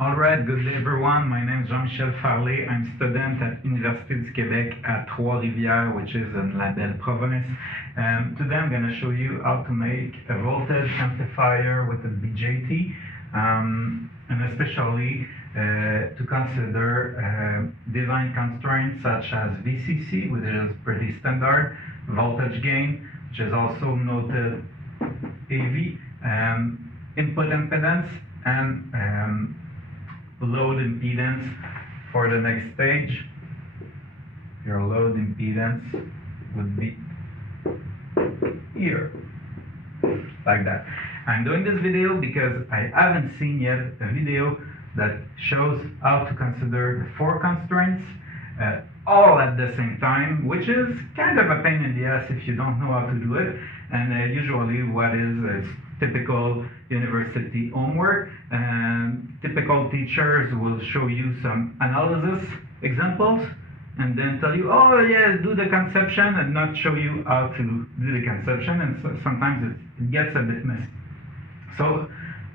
Alright, good day everyone. My name is Jean-Michel. I'm student at Université du Québec at Trois-Rivières, which is in La Belle Province. Today I'm going to show you how to make a voltage amplifier with a BJT, and especially to consider design constraints such as VCC, which is pretty standard, voltage gain, which is also noted AV, input impedance, and load impedance for the next stage. Your load impedance would be here, like that. I'm doing this video because I haven't seen yet a video that shows how to consider the four constraints all at the same time, which is kind of a pain in the ass if you don't know how to do it. And usually what is typical university homework, and typical teachers will show you some analysis examples and then tell you, oh yeah, do the conception, and not show you how to do the conception, and so sometimes it gets a bit messy. So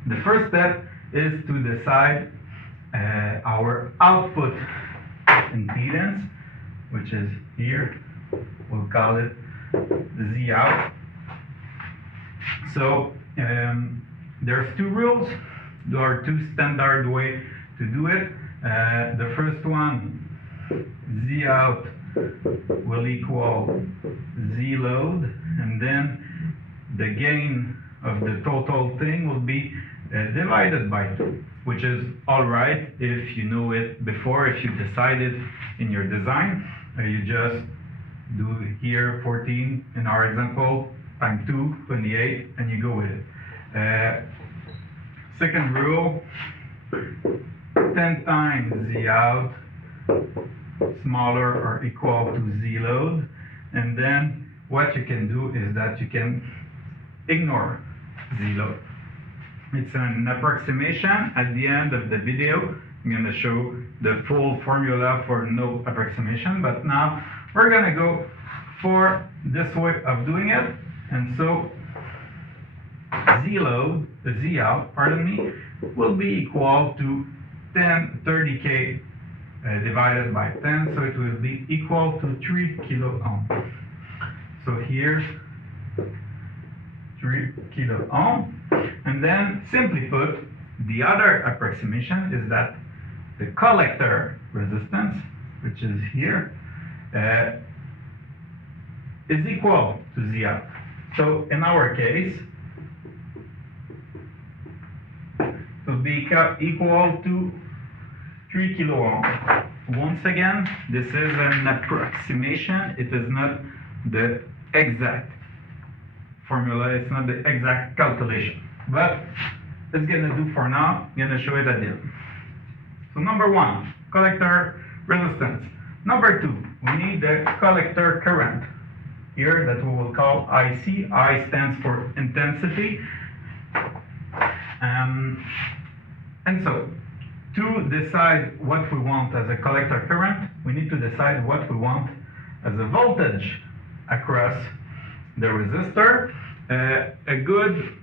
the first step is to decide our output impedance, which is here. We'll call it Z out. So there's two rules. There are two standard ways to do it. The first one, Z out will equal Z load, and then the gain of the total thing will be divided by 2, which is all right if you know it before. If you decided in your design, you just do here 14 in our example, times 2, 28, and you go with it. Second rule, 10 times Z out smaller or equal to Z load, and then what you can do is that you can ignore Z load. It's an approximation. At the end of the video, I'm going to show the full formula for no approximation, but now we're going to go for this way of doing it. And so Z load, the Z out, pardon me, will be equal to 30K divided by 10, so it will be equal to 3 kilo ohm. So here's 3 kilo ohm. And then, simply put, the other approximation is that the collector resistance, which is here, is equal to Z out. So in our case, it will be equal to 3 kilo ohm. Once again, this is an approximation. It is not the exact formula. It's not the exact calculation. But it's going to do for now. I'm going to show it at the end. So number 1, collector resistance. Number 2, we need the collector current here that we will call IC. I stands for intensity. And so, to decide what we want as a collector current, we need to decide what we want as a voltage across the resistor. A good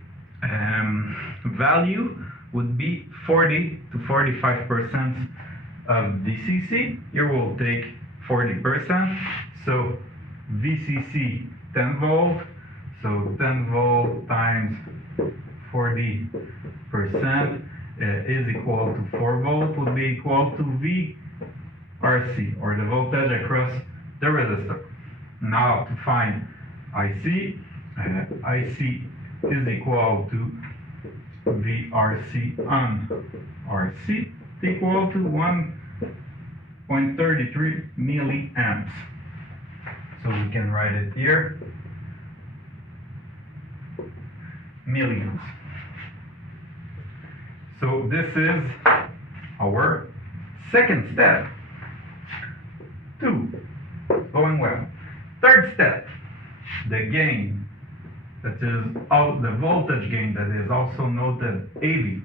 value would be 40 to 45% of VCC. Here we'll take 40%. So VCC 10 volt. So 10 volt times 40% is equal to 4 volt, would be equal to VRC, or the voltage across the resistor. Now to find IC, IC is equal to VRC on RC, equal to 1.33 milliamps. So we can write it here, milliamps. So this is our second step. 2, going well. Third step, the gain, that is the voltage gain, that is also noted AV.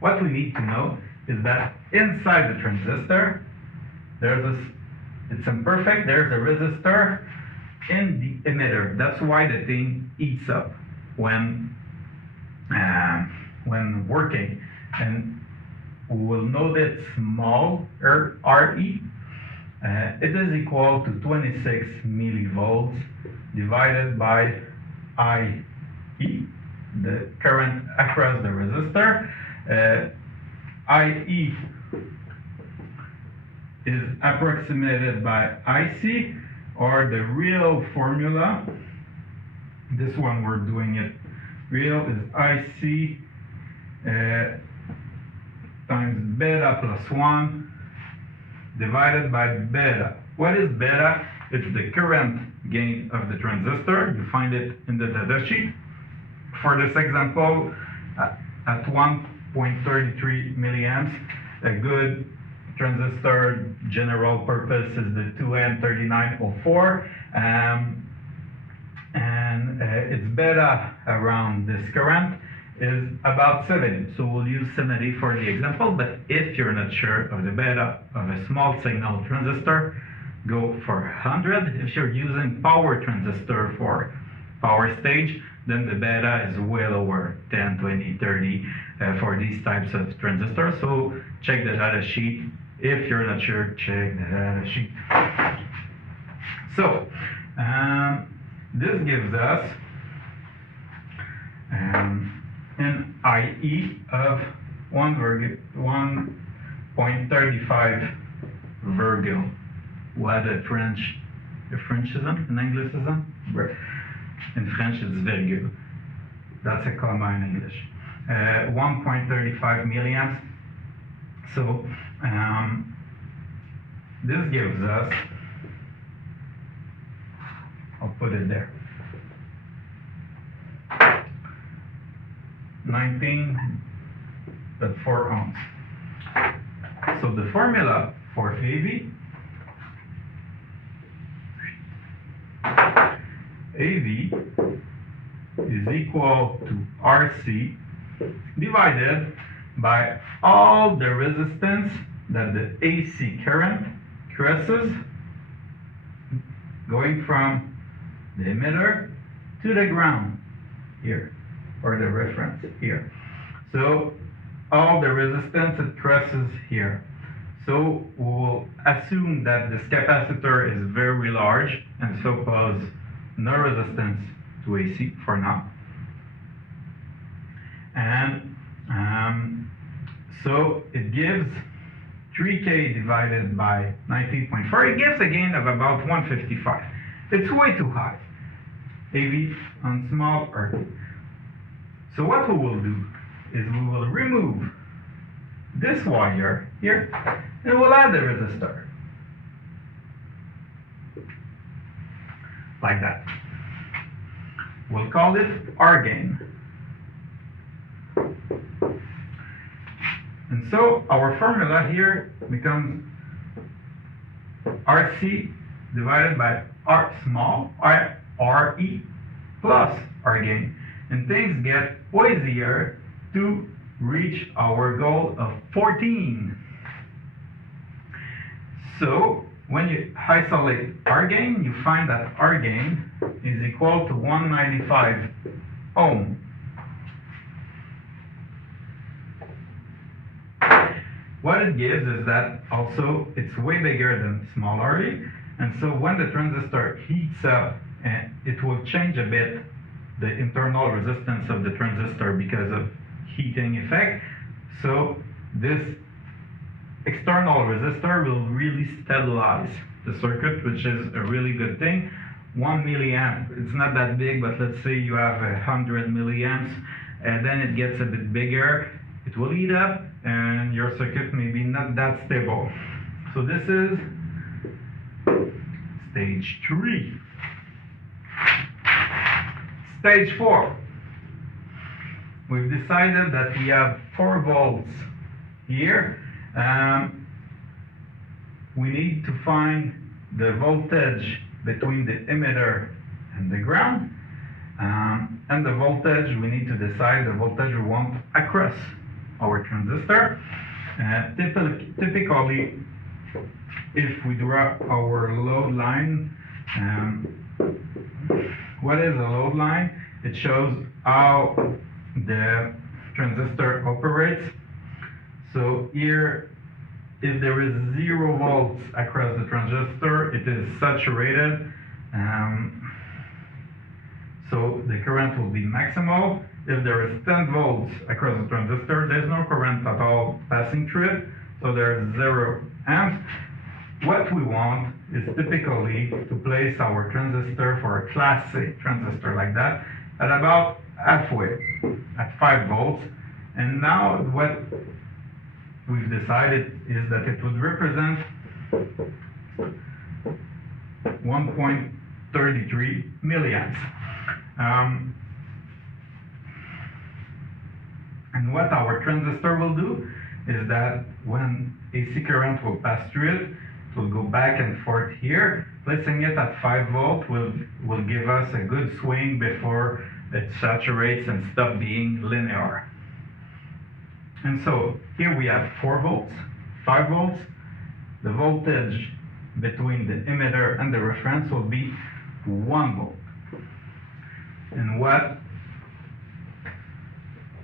What we need to know is that inside the transistor, it's imperfect, there's a resistor in the emitter. That's why the thing heats up when working. and we will note it small RE. It is equal to 26 millivolts divided by IE, the current across the resistor. IE is approximated by IC, or the real formula, this one we're doing it real, is IC times beta plus 1 divided by beta. What is beta? It's the current gain of the transistor. You find it in the data sheet. For this example, at 1.33 milliamps, a good transistor general purpose is the 2N3904, and its beta around this current is about 70. So we'll use 70 for the example, but if you're not sure of the beta of a small signal transistor, go for 100. If you're using power transistor for power stage, then the beta is well over 10, 20, 30 for these types of transistors. So check the data sheet. If you're not sure, check the data sheet. So this gives us an IE of 1.35 virgule. What a Frenchism, an Anglicism? In French, it's virgule. That's a comma in English. 1.35 milliamps. So this gives us, I'll put it there, 19.4 ohms. So the formula for AV is equal to RC divided by all the resistance that the AC current crosses going from the emitter to the ground here, or the reference here. So all the resistance it crosses here. So we'll assume that this capacitor is very large and so cause no resistance to AC for now. And so it gives 3K divided by 19.4. It gives a gain of about 155. It's way too high. AV on small RT. So what we will do is we will remove this wire here and we'll add the resistor. Like that. We'll call it R gain. And so our formula here becomes RC divided by R small, RE plus R gain. And things get way easier to reach our goal of 14. So when you isolate R gain, you find that R gain is equal to 195 ohm. What it gives is that also it's way bigger than small RE, and so when the transistor heats up, it will change a bit the internal resistance of the transistor because of heating effect. So this external resistor will really stabilize the circuit, which is a really good thing. 1 milliamp, it's not that big, but let's say you have 100 milliamps, and then it gets a bit bigger. It will heat up, and your circuit may be not that stable. So this is stage 3. Stage 4. We've decided that we have 4 volts here. We need to find the voltage between the emitter and the ground. And the voltage, we need to decide the voltage we want across our transistor. Typically, if we draw our load line, what is a load line? It shows how the transistor operates. So here, if there is 0 volts across the transistor, it is saturated. So the current will be maximal. If there is 10 volts across the transistor, there's no current at all passing through it, so there's 0 amps. What we want is typically to place our transistor for a Class A transistor like that at about halfway, at 5 volts. And now what we've decided is that it would represent 1.33 milliamps. And what our transistor will do is that when AC current will pass through it, it will go back and forth here. Placing it at 5 volt will give us a good swing before it saturates and stop being linear. And so here we have 4 volts, 5 volts. The voltage between the emitter and the reference will be 1 volt. And what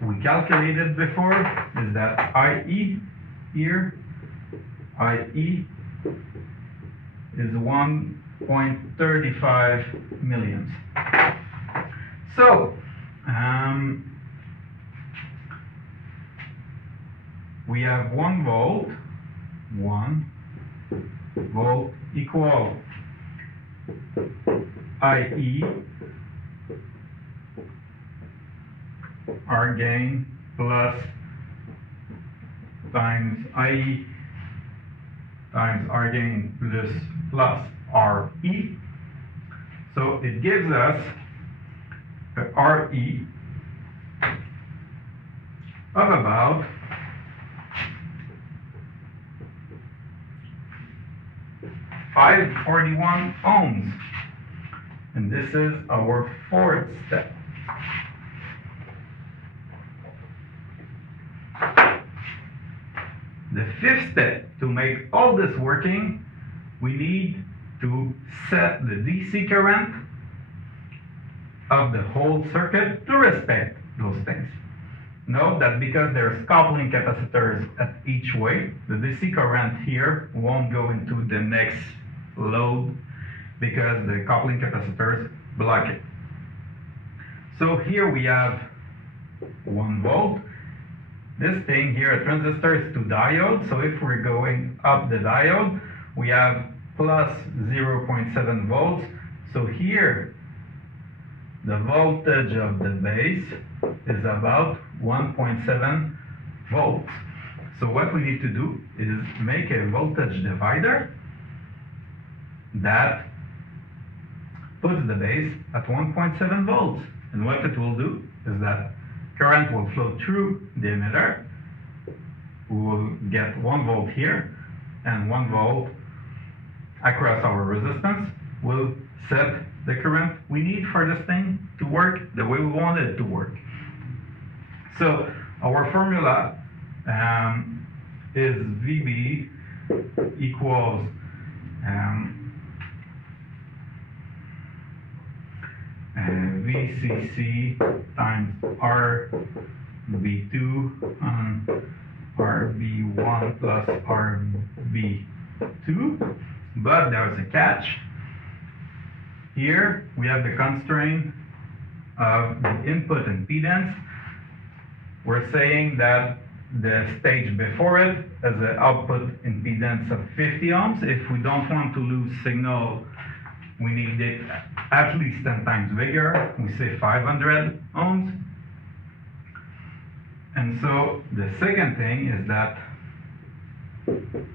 we calculated before is that IE here, IE is 1.35 milliamps. So, we have 1 volt equal IE R gain plus times IE times R gain plus RE. So it gives us a RE of about 541 ohms. And this is our 4th step. The 5th step, to make all this working, we need to set the DC current of the whole circuit to respect those things. Note that because there's coupling capacitors at each way, the DC current here won't go into the next load because the coupling capacitors block it. So here we have 1 volt. This thing here, a transistor, is 2 diodes. So if we're going up the diode, we have plus 0.7 volts. So here, the voltage of the base is about 1.7 volts. So what we need to do is make a voltage divider that puts the base at 1.7 volts. And what it will do is that current will flow through the emitter. We will get 1 volt here, and 1 volt across our resistance will set the current we need for this thing to work the way we want it to work. So our formula is VB equals VCC times RB2 on RB1 plus RB2, but there's a catch. Here we have the constraint of the input impedance. We're saying that the stage before it has an output impedance of 50 ohms. If we don't want to lose signal, we need it at least 10 times bigger. We say 500 ohms. And so the second thing is that, and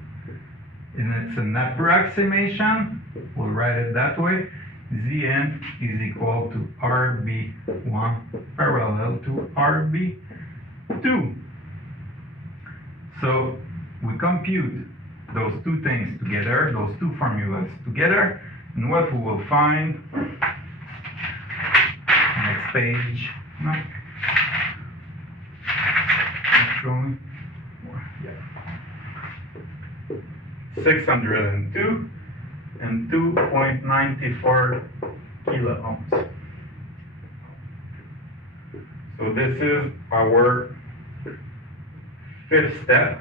it's an approximation, we'll write it that way, Zn is equal to RB1 parallel to RB2. So we compute those two things together, those two formulas together, and what we will find, next page, no, actually, yeah, 602 and 2.94 kilo ohms. So this is our fifth step,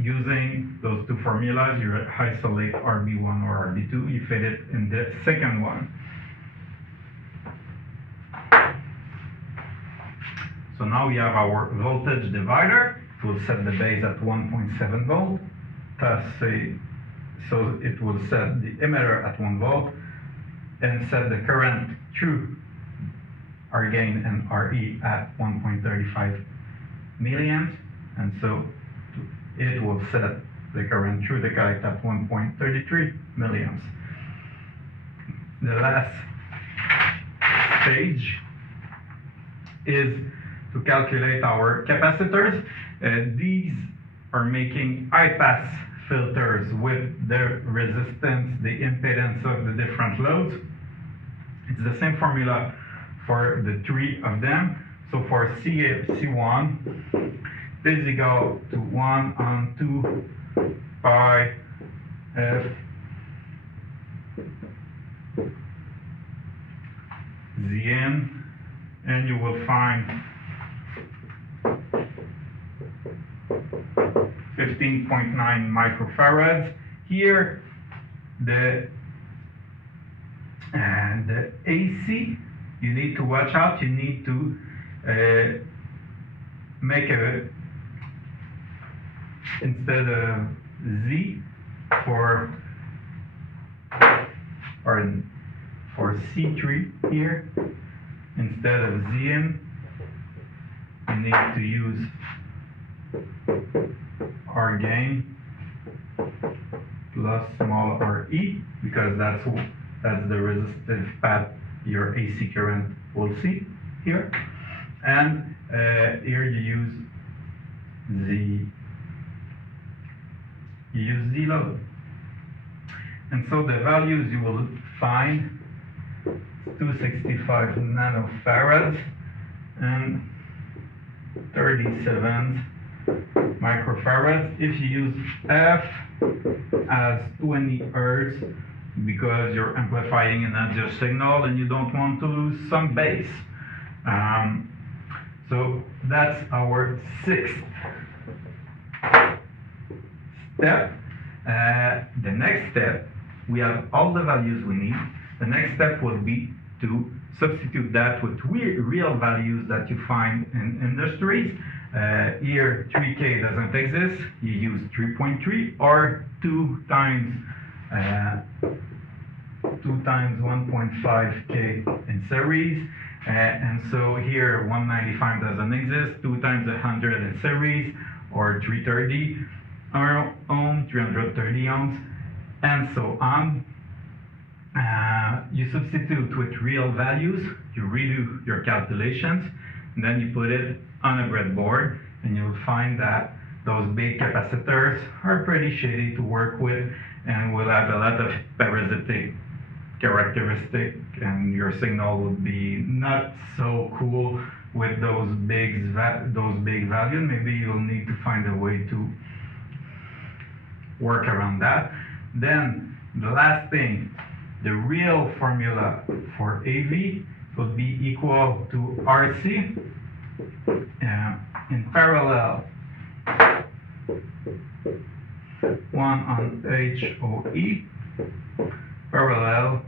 using those two formulas, you isolate RB1 or RB2, you fit it in the second one. So now we have our voltage divider. It will set the base at 1.7 volt. So it will set the emitter at 1 volt and set the current through our gain and RE at 1.35 milliamps. And so it will set the current through the collector at 1.33 milliamps. The last stage is to calculate our capacitors. These are making high-pass filters with the resistance, the impedance of the different loads. It's the same formula for the three of them. So for C1, this is equal to 1 on 2 pi f Zn, and you will find 15.9 microfarads. Here, the AC, you need to watch out. You need to make a, instead of Z for C3 here, instead of Zn, you need to use R gain plus small re, because that's the resistive path your AC current will see here. And here you use Z load. And so the values you will find 265 nanofarads and 37 microfarads. If you use F as 20 hertz, because you're amplifying an adjust signal and you don't want to lose some bass. So that's our sixth step. The next step, we have all the values we need. The next step will be to substitute that with real values that you find in industries. Here 3K doesn't exist, you use 3.3 or 2 times 1.5K in series. And so here 195 doesn't exist, 2 times 100 in series, or 330 ohm, 330 ohms, and so on. You substitute with real values, you redo your calculations, and then you put it on a breadboard, and you'll find that those big capacitors are pretty shady to work with and will have a lot of parasitic characteristic, and your signal would be not so cool with those big values. Maybe you'll need to find a way to work around that. Then the last thing, the real formula for AV will be equal to RC in parallel 1 on HOE parallel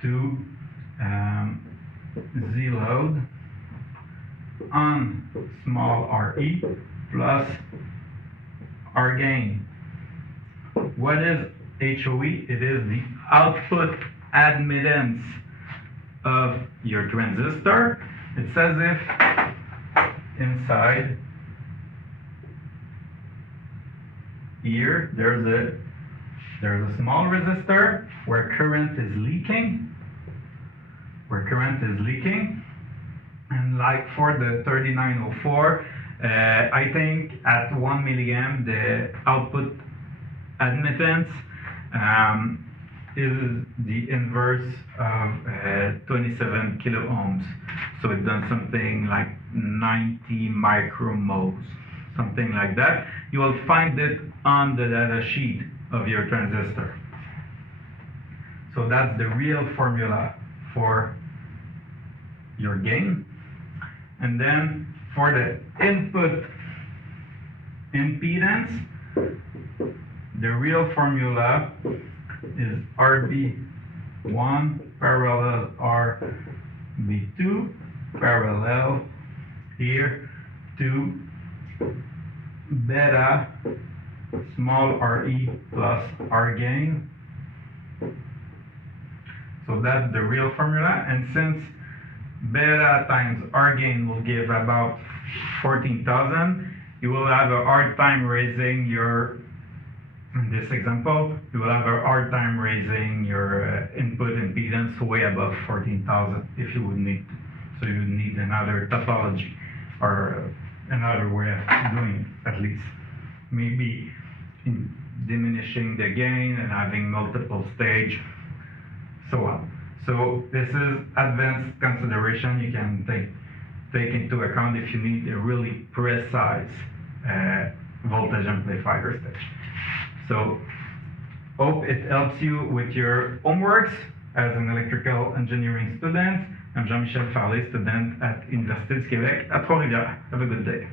to Z load on small re plus R gain. What is HOE? It is the output admittance of your transistor. It's as if inside here there's a small resistor where current is leaking. And like for the 3904, I think at 1 milliamp the output admittance is the inverse of 27 kilo ohms. So it does something like 90 micromoles, something like that. You will find it on the data sheet of your transistor. So that's the real formula for your gain. And then For the input impedance, the real formula is RB1 parallel RB2 parallel here to beta small re plus R gain. So that's the real formula, and since beta times R gain will give about 14,000, you will have a hard time raising your, in this example, you will have a hard time raising your input impedance way above 14,000 if you would need to. So you would need another topology or another way of doing it, at least. Maybe diminishing the gain and having multiple stage, so on. So this is advanced consideration you can take into account if you need a really precise voltage amplifier stage. So hope it helps you with your homeworks as an electrical engineering student. I'm Jean-Michel, student at Université du Québec à Trois-Rivières. Have a good day.